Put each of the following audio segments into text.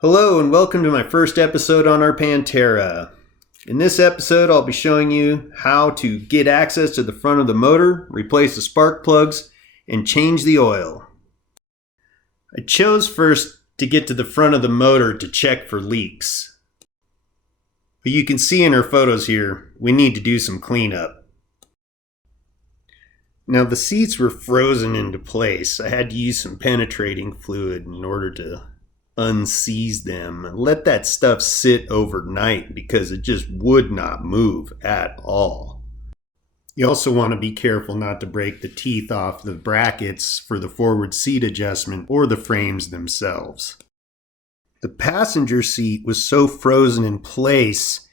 Hello and welcome to my first episode on our Pantera. In this episode, I'll be showing you how to get access to the front of the motor, replace the spark plugs, and change the oil. I chose first to get to the front of the motor to check for leaks. But you can see in our photos here, we need to do some cleanup. Now the seats were frozen into place. I had to use some penetrating fluid in order to unseize them. Let that stuff sit overnight because it just would not move at all. You also want to be careful not to break the teeth off the brackets for the forward seat adjustment or the frames themselves. The passenger seat was so frozen in place,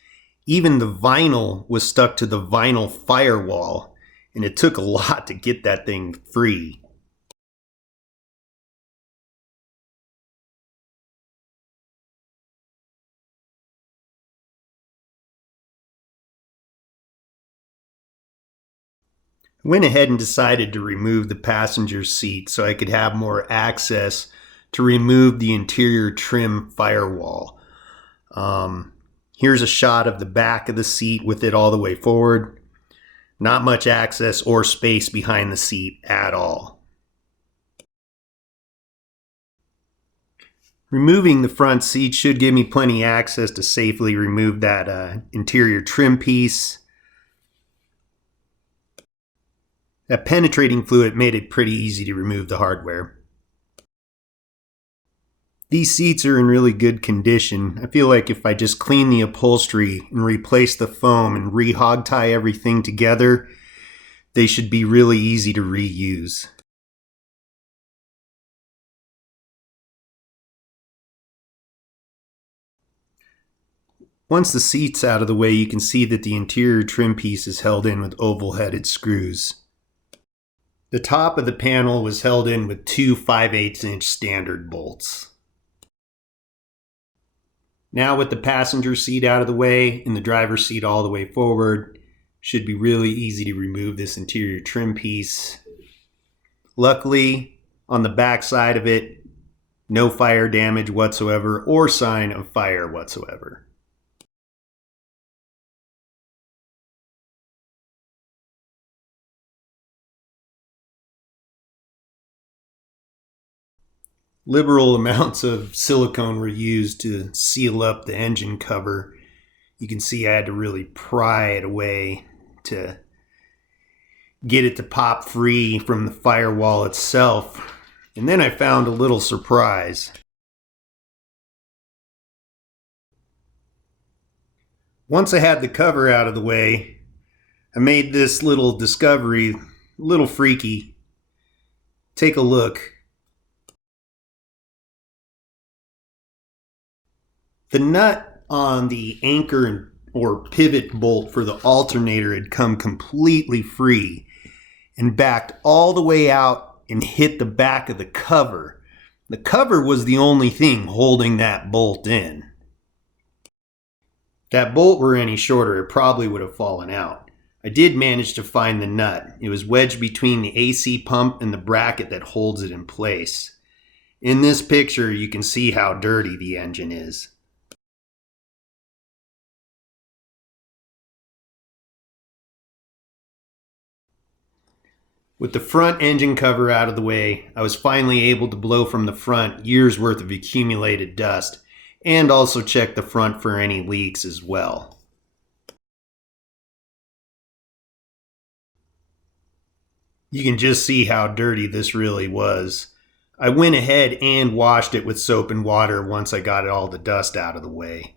even the vinyl was stuck to the vinyl firewall. And it took a lot to get that thing free. I went ahead and decided to remove the passenger seat so I could have more access to remove the interior trim firewall. Here's a shot of the back of the seat with it all the way forward. Not much access or space behind the seat at all. Removing the front seat should give me plenty access to safely remove that interior trim piece. That penetrating fluid made it pretty easy to remove the hardware. These seats are in really good condition. I feel like if I just clean the upholstery and replace the foam and re-hog tie everything together, they should be really easy to reuse. Once the seat's out of the way, you can see that the interior trim piece is held in with oval-headed screws. The top of the panel was held in with two 5/8" standard bolts. Now with the passenger seat out of the way and the driver's seat all the way forward, should be really easy to remove this interior trim piece. Luckily, on the back side of it, no fire damage whatsoever or sign of fire whatsoever. Liberal amounts of silicone were used to seal up the engine cover. You can see I had to really pry it away to get it to pop free from the firewall itself. And then I found a little surprise. Once I had the cover out of the way, I made this little discovery a little freaky. Take a look. The nut on the anchor or pivot bolt for the alternator had come completely free and backed all the way out and hit the back of the cover. The cover was the only thing holding that bolt in. If that bolt were any shorter, it probably would have fallen out. I did manage to find the nut. It was wedged between the AC pump and the bracket that holds it in place. In this picture, you can see how dirty the engine is. With the front engine cover out of the way, I was finally able to blow from the front years worth of accumulated dust and also check the front for any leaks as well. You can just see how dirty this really was. I went ahead and washed it with soap and water once I got all the dust out of the way.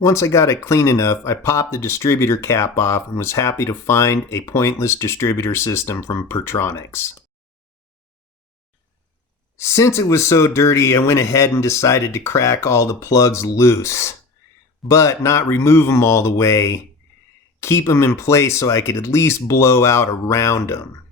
Once I got it clean enough, I popped the distributor cap off and was happy to find a pointless distributor system from Pertronix. Since it was so dirty, I went ahead and decided to crack all the plugs loose, but not remove them all the way, keep them in place so I could at least blow out around them.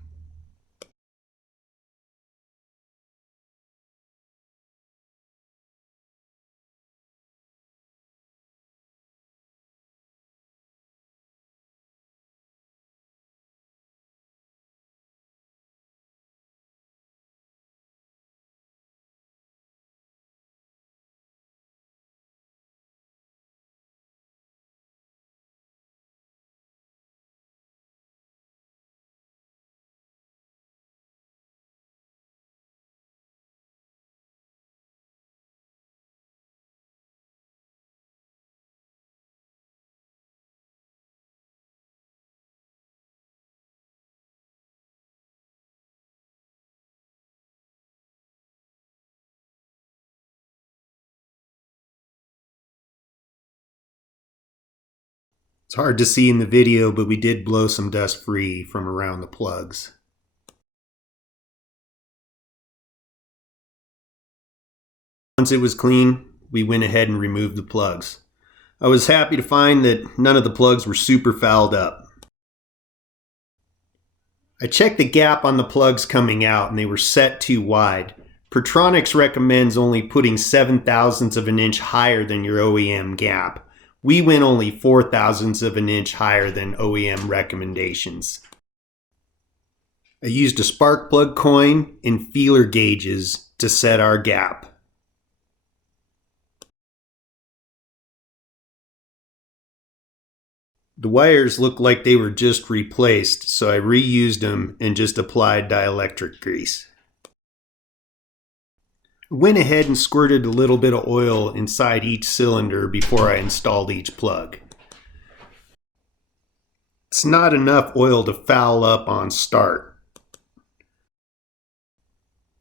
It's hard to see in the video, but we did blow some dust free from around the plugs. Once it was clean, we went ahead and removed the plugs. I was happy to find that none of the plugs were super fouled up. I checked the gap on the plugs coming out and they were set too wide. Pertronix recommends only putting 7/1000ths of an inch higher than your OEM gap. We went only 4/1000ths of an inch higher than OEM recommendations. I used a spark plug coin and feeler gauges to set our gap. The wires looked like they were just replaced, so I reused them and just applied dielectric grease. I went ahead and squirted a little bit of oil inside each cylinder before I installed each plug. It's not enough oil to foul up on start,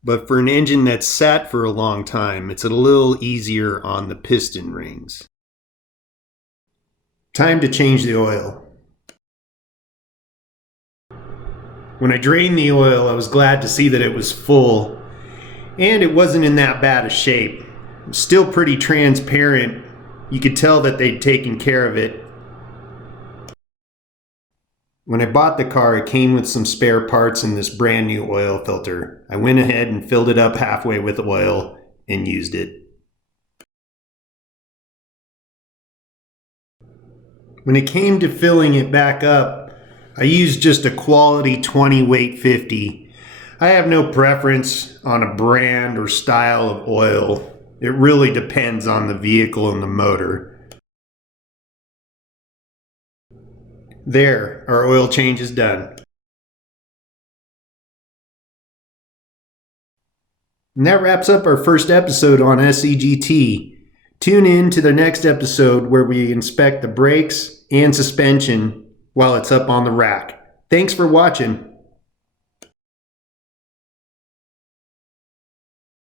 but for an engine that's sat for a long time, it's a little easier on the piston rings. Time to change the oil. When I drained the oil, I was glad to see that it was full and it wasn't in that bad a shape. It was still pretty transparent. You could tell that they'd taken care of it. When I bought the car, it came with some spare parts in this brand new oil filter. I went ahead and filled it up halfway with oil and used it. When it came to filling it back up, I used just a quality 20 weight 50. I have no preference on a brand or style of oil. It really depends on the vehicle and the motor. There, our oil change is done. And that wraps up our first episode on SCGT. Tune in to the next episode where we inspect the brakes and suspension while it's up on the rack. Thanks for watching.